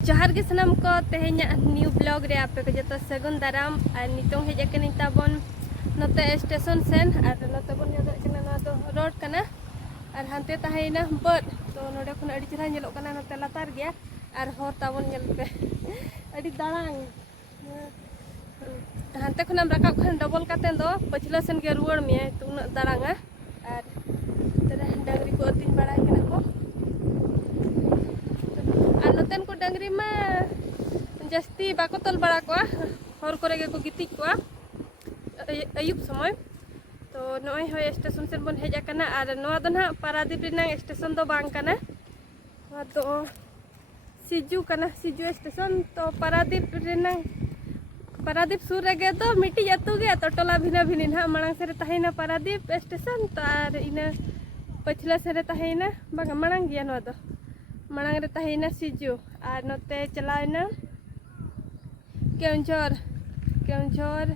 जोहार के सनाम को तेहेኛ न्यू ब्लॉग रे आपे को जतो सगुन दाराम और नितों हेज अकनी ताबन नते स्टेशन सेन और नते बन जदो कना ना तो रोड कना और हानते ताहेना बड तो नोडे खन अडी चरा नेलो कना नते लातार गया और हर ताबन नेल पे अडी दालांग हानते खनम राकाब खन डबल काते दो पछिला सेन के रुवाड़ मे तो उन दालांगा और तरे डंगरी को अतिन बड़ाई कना को नतेन को डंगरी मा जस्ती बाको तल बड़ा को हर करे को गिति को अयुब समय तो नय होय स्टेशन सेन बन हेज आकना और नवा दो ना पारादीप रिनांग स्टेशन दो बांग कना तो सिजू कना सिजू स्टेशन तो पारादीप सुर रेगे तो मिटी अतु गे तो टोला भिना भिनी ना मांग से तहेना पारादीप स्टेशन तो और इना पछला से तहेना बांग मांग गया नवा दो मांग रे तहेना सिजू और नते चलायना केउंझर और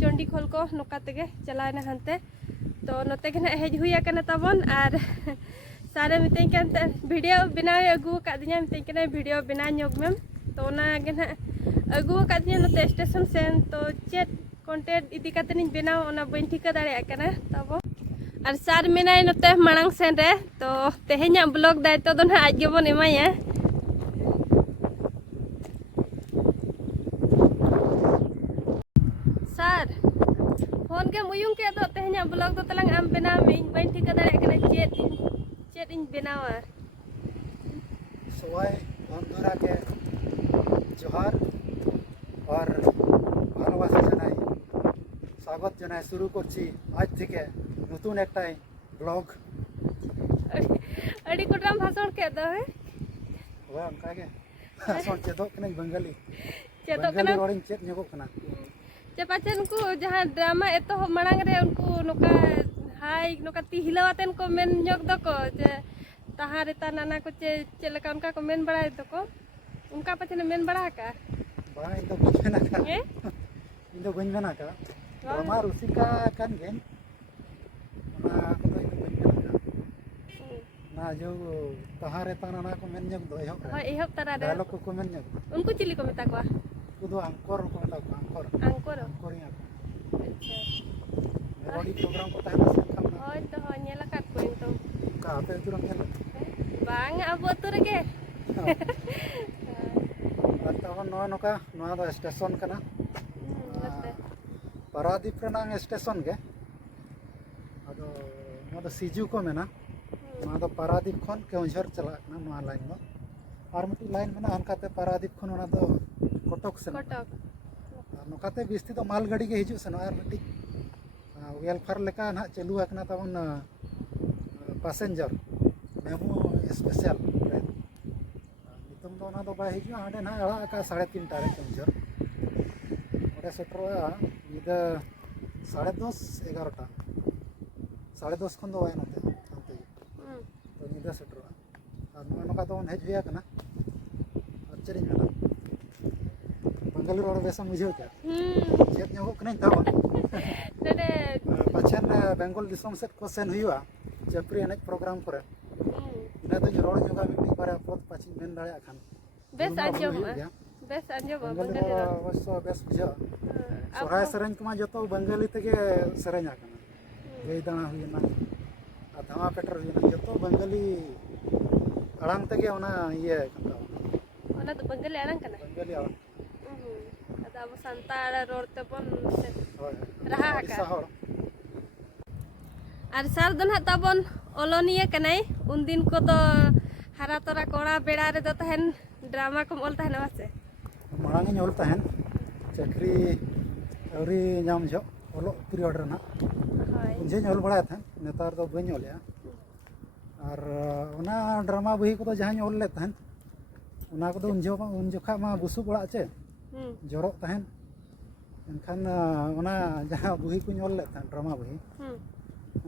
चंडीखोल को नोका तेगे चलायना हनते तो नते के ना हेज हुई आकना ताबन और सारे मितें कानते वीडियो बनावे अगु कादिया मितें कना वीडियो बना ᱧᱚᱜ मेम तो ना गे ना अगु कादिया नते स्टेशन सेन तो चेट कंटेंट इदी काते नि बनाव ओना बइन ठिका दाड़े आकना ताबो और सार मेनाय नते मांग सेन रे तो तेहेኛ ब्लॉग दायित्व दो ना आज गेबन एमाया सार फोन के मुयुं के तो तेहेኛ ब्लॉग तो तलांग आम बनाव में बइन ठिका दाड़े आकना चेट इन बनावा सवाई बंधुरा के जोहार और ভালোবাসা জানাই स्वागत জানাই शुरू করছি आज থেকে নতুন একটা ব্লগ अड़ी कोटराम भाषण के दो है ওয়া অনকাগে ভাষণ চেদক কনা बंगाली चेतो बंगाली রড়িং চেত ᱧᱚᱜᱚᱜ कना चपाचन को जहाँ ड्रामा एतो मांग रे उनको नोका हाय नोका ती हिलावातेन को मेन ᱧᱚᱜ दको जे तहा रेता नाना को चे लका उनका को मेन बड़ा दको उनका पछने मेन बड़ा का बा इन तो बजना का इन तो बजना का ड्रामा रुसिका kan gen ना को तो इन तो बजना का ना जो तहा रेता नाना को मेन ᱧᱚᱜ दो हाय एहब तारा रे डायलॉग को मेन ᱧᱚᱜ उनको चिली को मेता को कुदो अंकोर को मेता को अंकोर अंकोरिया अच्छा मेलोडी प्रोग्राम को ताहना से खाम होय तो हो नेला काट को इन तो का आते तुरंग खेल बांग अब तो रेगे तब नौका दो स्टेशन कना पारादीप रेनांग स्टेशन के अदो नोदो सिजू को मेना नोदो पारादीप खन केउंझर चला ना नोआ लाइन दो और मिटी लाइन मेना अनकाते पारादीप खन ओना दो कटक से कटक नोकाते बिस्ती तो माल गाड़ी के हिजु से और मिटी वेलफेयर लेका ना चालू आकना तबन पैसेंजर मेमो स्पेशल ट्रेन नितम दो ना दो बाय हिजु हांडे ना अड़ा का 3:30 टारे केउंझर ओडे सेटरोआ इदा 10:30 11टा 10:30 खन दो वाय नते अंते तो निदा सेटरोआ और नोका तो हेज हुया कना और चरिन मेना बंगाली रोड बेसा मुझे क्या चेत ᱧᱚᱜᱚᱜ कने ताबन नडे पछन बेंगल दिसम सेट को सेन हुआ चपरी एनज प्रोग्राम करे इना तो रोड ᱧᱚᱜᱟ मिटी पारे पद पाछी मेन दाड़े खान बेस आंजो बंगाली अवश्य बेस बुझा सोराय सरंज कमा जतो बंगाली तेगे सरंजा कना गई दाना हुइना आ धावा पेटर हुइना जतो बंगाली अड़ांग तेगे ओना ये कना ओना तो बंगाली अड़ांग कना बंगाली अड़ांग अदा अब संताल रोड ते बन होय रहा का और सार दन ताबन ओलोनिया कनाई उन दिन को तो हरा तोरा कोड़ा बेड़ा रे दो तहन ड्रामा को ओल तहन वासे मांग इन ओल तहन चक्री औरी नाम जो ओलो पीरियड रना हाय उनजे ओल बड़ा था नेतार तो बइन ओलया और ओना ड्रामा बही को तो जहां ओल ले तहन ओना को तो उन जोखा मा बुसु बड़ा चे जोरो तहन एनखान ओना जहां बही को ओल ले तहन ड्रामा बही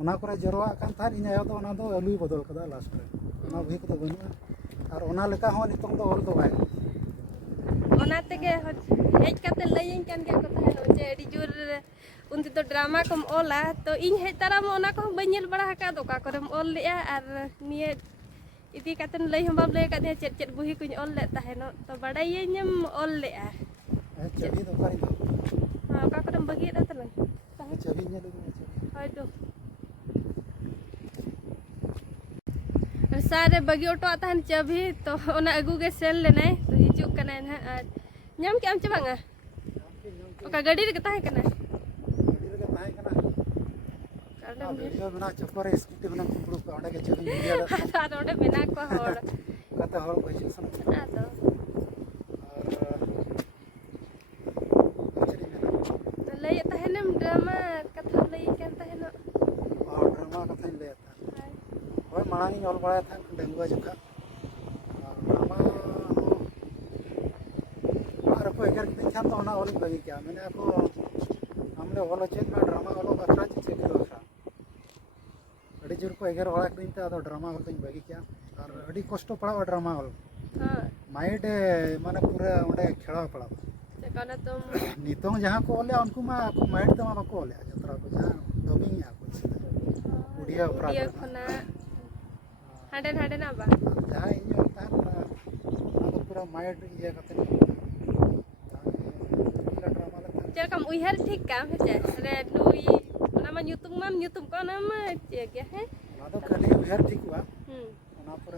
ओना करे जोरोआ कान थान इन आयो तो ओना दो अलुई बदल कदा लास्ट रे ओना बही को तो बनुआ और ओना लेका हो नितंग दो ओल दो बाय ओना तेगे हेज काते लयिन कान के को तहन जे एडी जोर उनती तो ड्रामा कम ओला तो इन हेज तारा म ओना को बइनेल बड़ा हका दो का करम ओल लेया और निये इदी कातन लई हम बाम लई कादे चेत चेत बुही कुछ ऑल ले ताहेनो तो बड़ाइयेम ऑल ले आ चाबी तो कारी दो हां का करम बगी दा तलन चाबी ने लगे चाबी हाय दो सारे बगी ऑटो आता है चाबी तो ओना अगू के सेल लेने तो हिजुक कना ना ñam के am चबांगा ओका गाड़ी रे ताहे कना वीडियो बना चक्कर स्कूटी बना कुंबड़ू पे ओंडे के चाबी मीडिया दा सार ओंडे बिना को होड़ कते होड़ को हिजुक सन आ तो और लई ताहेनम ड्रामा कथा लई कान ताहेनो और ड्रामा कथा ले आता होय मांग ऑल बड़ा था डेंगुआ जोखा ड्रामा और को एगर के खान तो ना ऑल बगी क्या मैंने को हमने ऑल चेक में ड्रामा ऑल बखरा चेक करो बखरा अड़ी जोर को एगर वाला दिन तो ड्रामा ऑल तो बगी क्या और अड़ी कष्ट पड़ा ड्रामा ऑल हां माइंड माने पूरा ओंडे खेला पड़ा से कना तुम नितों जहां को ओले उनको मा को माइंड तो मा को ओले जतरा को जहां डबिंग या कुछ उड़िया उड़िया खना हाडे हाडे ना बा जहां इन होता है तो पूरा माइंड ये करते ड्रामा लगता चल कम उइहर ठीक काम है चे रे नुई ओना मा न्यूतुम को ना मा चे क्या है ना तो कली उहर ठीक हुआ ओना पर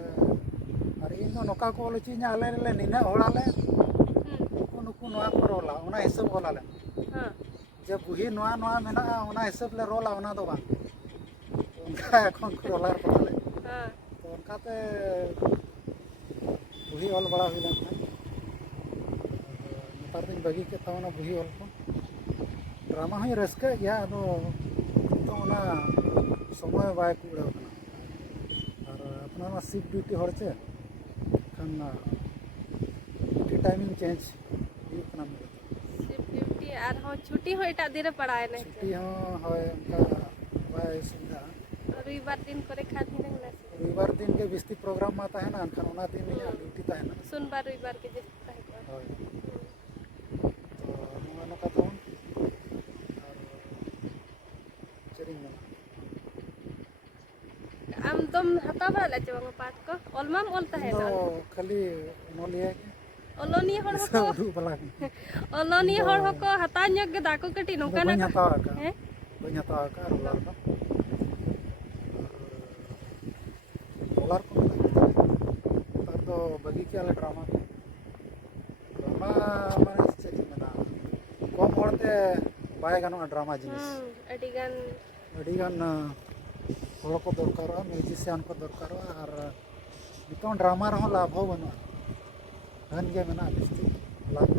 अरे इन नोका को ओले चिन्या आले ले निना होड़ाले नुकु नुकु नोआ को रोला ओना हिसाब होलाले हां जब बुही नोआ नोआ मेना ओना हिसाब ले रोला ओना दो बा उनका এখন को रोलार पड़ाले हां तो उनकाते बुही ऑल बड़ा हुई लेन नतार दिन बगी के तावना बुही ऑल को ड्रामा हई रस्का या तो ओना समय बाय कुड़ा और अपना ना शिफ्ट ड्यूटी होरचे खान ड्यूटी टाइमिंग चेंज हुई कना शिफ्ट ड्यूटी आर हो छुट्टी हो एटा दिन पड़ाए नहीं छुट्टी हो होय उनका बाय सुविधा रविवार दिन करे खाती नहीं ना रविवार दिन के बिस्ती प्रोग्राम माता है ना खान ओना दिन में ड्यूटी ता है ना सोमवार रविवार के जैसे ताहे को होय तो नुआ का तो और चरिंग में आम तुम हता बड़ा ले चबंग पाठ को ओलमाम ओलता है ना तो खाली नोलिया ओलोनी हर सब हको रू बला ओलोनी हर हको हता nyok के दाको कटी नोका ना बन्या ता का हैं बन्या ता का रोलार का रोलार को तार तो बगी के आले ड्रामा माने चेक में ना कम होते बाय गानो ड्रामा जिनिस अडिगान अडिगान हड़ को दरकार म्यूजिशियन को दरकार और नितों ड्रामा रहो लाभ हो बनो हन के मेना बिस्ती लाभ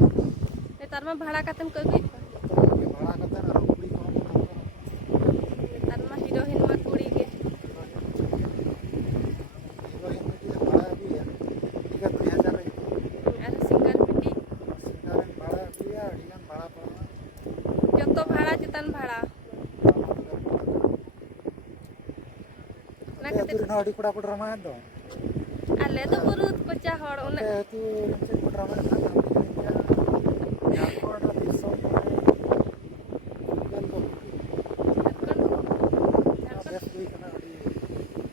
नेतार में भाड़ा कातन को गई ये भाड़ा कते ना कुड़ी को नेतार में हीरोइन में कुड़ी के हीरोइन में जो भाड़ा भी है ठीक है 2000 अरे सिंगर बेटी सिंगर भाड़ा भी है अडिगान भाड़ा पड़ा जो तो भाड़ा जितन भाड़ा ना तो ना अडी कुड़ा को ड्रामा है तो आले तो बुरुत को चाहड़ उन तू से ड्रामा था या को ना दिसो गल को बेस हुई कना अडी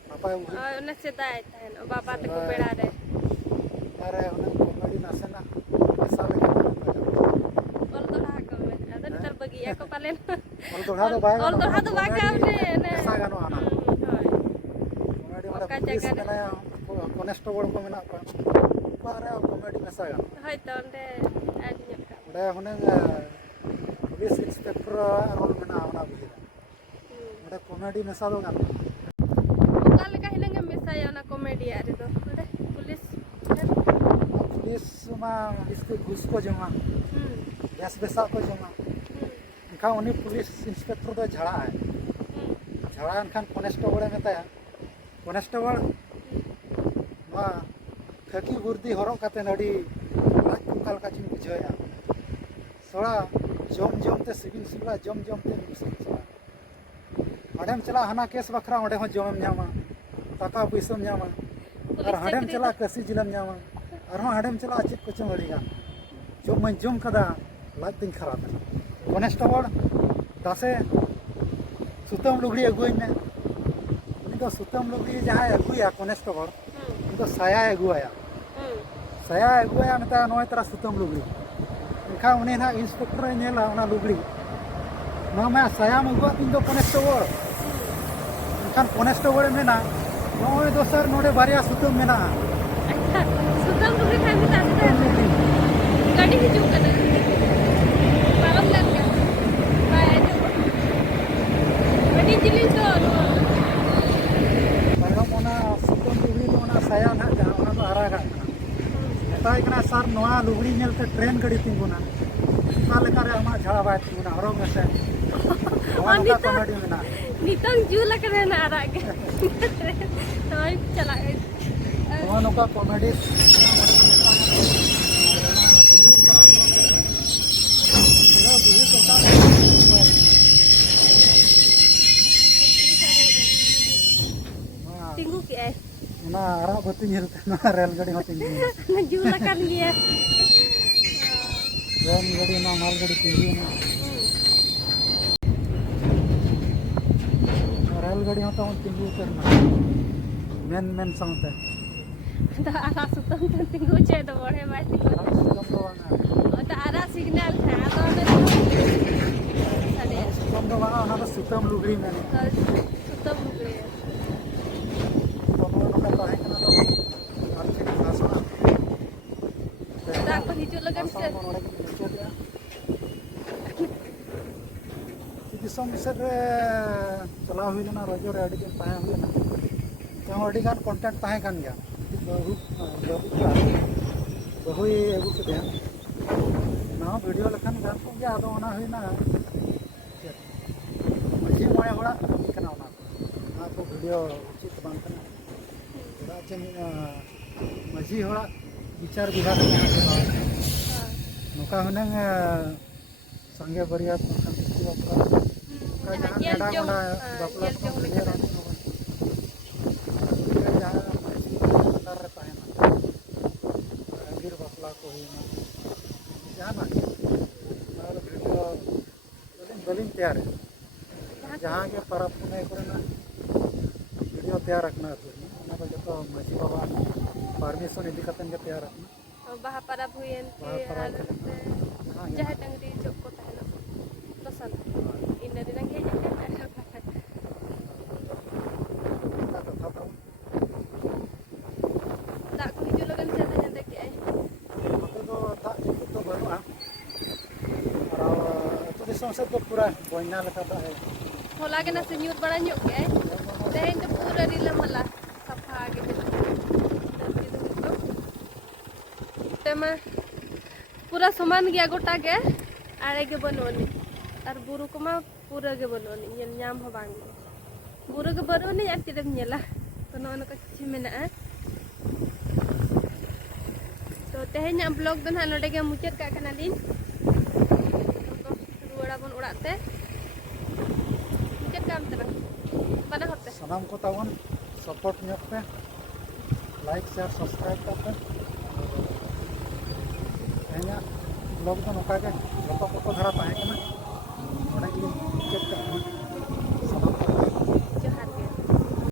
पापा हुई उन से दाय था बाबा तक बेड़ा रे अरे उन कॉमेडी नासे ना ऐसा लगे ऑल तो हा को में अदन तर बगिया को पालेन ऑल तो हा तो बाय ऑल तो हा तो बाका ने ऐसा गानो आना होय कॉमेडी वाला पुलिस बनाया कॉन्स्टेबल को मेना का पारे कॉमेडी में सा गानो होय तो ओंडे आज nyok का ओडे हुने पुलिस इंस्पेक्टर रोल मेना आना बुझी ओडे कॉमेडी में सा दो गानो ओका लेका हिनंगे मिसाया ना कॉमेडी आरे तो ओंडे पुलिस पुलिस मा इसको घुस को जमा गैस बेसा को जमा इनका उन्हीं पुलिस इंस्पेक्टर तो झड़ा है झड़ा इनखान कॉन्स्टेबल मेताया कॉन्स्टेबल मा खकी बुर्दी हरक काते नडी लाज कुकाल का चिन बुझाया सोड़ा जम जम ते सिविल सिविला जम जम ते मुसला हडेम चला हना केस बखरा ओडे हो जमम न्यामा टाका पैसा न्यामा और हडेम चला कसी जिलम न्यामा और हडेम चला चित को चमड़ीगा जो मन जम कदा लाज दिन खराब है कॉन्स्टेबल दासे सुतम लुगड़ी अगुई में उनी तो सुतम लुगड़ी जहां अगुया कॉन्स्टेबल तो साया अगुआया साया अगुआया मेता नोय तरा सुतम लुगड़ी एनखा उनी ना इंस्पेक्टर नेला ओना लुगड़ी ना मैं साया अगुआ तीन दो कनेस्टेबल एनखान कनेस्टेबल मेना नोय दोसर नोडे बारिया सुतम मेना अच्छा सुतम लुगड़ी खान में ताजा गाड़ी हिजू कना पारम लग गया बाय जो गाड़ी दिल्ली तो पारम ओना सुतम लुगड़ी ओना साया ना जहां ओना तो हरागा मेताय कना सर नोआ लुगड़ी नेलते ट्रेन गाड़ी तिंगुना का लेका रे आमा झाड़ा बाय तिंगुना हरो मेसे नोआ नोका कॉमेडी मेना नितंग जू लग रहे ना आरा के तो चला गए नोआ नोका कॉमेडी tinggu ke ay ना आरा बत्ती मिलते ना रेलगाड़ी में तिंगी na jula kan dia रेलगाड़ी ना मालगाड़ी तिंगी ना रेलगाड़ी में तो तिंगी उतरना मेन मेन साउंड तो आरा सुतम तो tinggu che do bore ba tinggu तो आरा सिग्नल है तो साडे सुतम दो वाला ना तो सुतम लुगड़ी में सुतम लुगड़ी दा को हिजु लगन से दिसम सेट चला हुई ना रजो रे अडी दिन ताहे हुई ना तो अडी गान कंटेंट ताहे कान गया बहु एगु के दे ना वीडियो लखन गान को गया आदो ना हुई ना मजी मोय होड़ा कना ना तो वीडियो उचित बांग कना दा चे मजी होड़ा विचार विभाग नौका हुनंग संगे बरिया तैयार जहाँ के परब पुनः वीडियो तैयार रखना जो मजी बाबा परमिशन इदी कतन के तैयार रखना baha para buyen jahat dangri jok ko tahna dosan inna dinang ke tak ko hijo lagan sa janda ke ay तो tak तो बनुआ और तो दिसम से तो पूरा बोइना लगा था है hola ke na senyur bada nyok ke ay dehin to pura rila mala safa ke tema पूरा समान गया गोटा के आड़े के बनोनी और बुरु को मा पूरा के बनोनी ये नाम हो बांग बुरु के बनोनी यार किदम नेला तो नोन का किछि मेना तो तेहेन ब्लॉग दन हा नोडे के मुचत का कना दिन तो रुवाड़ा बन उड़ाते मुचत काम तरह बना होते सनाम को तावन सपोर्ट ᱧᱚᱜ पे लाइक शेयर सब्सक्राइब करते तेहना ब्लॉग तो नौका के जतो को धरा ताहे कना ओडा के चेक करना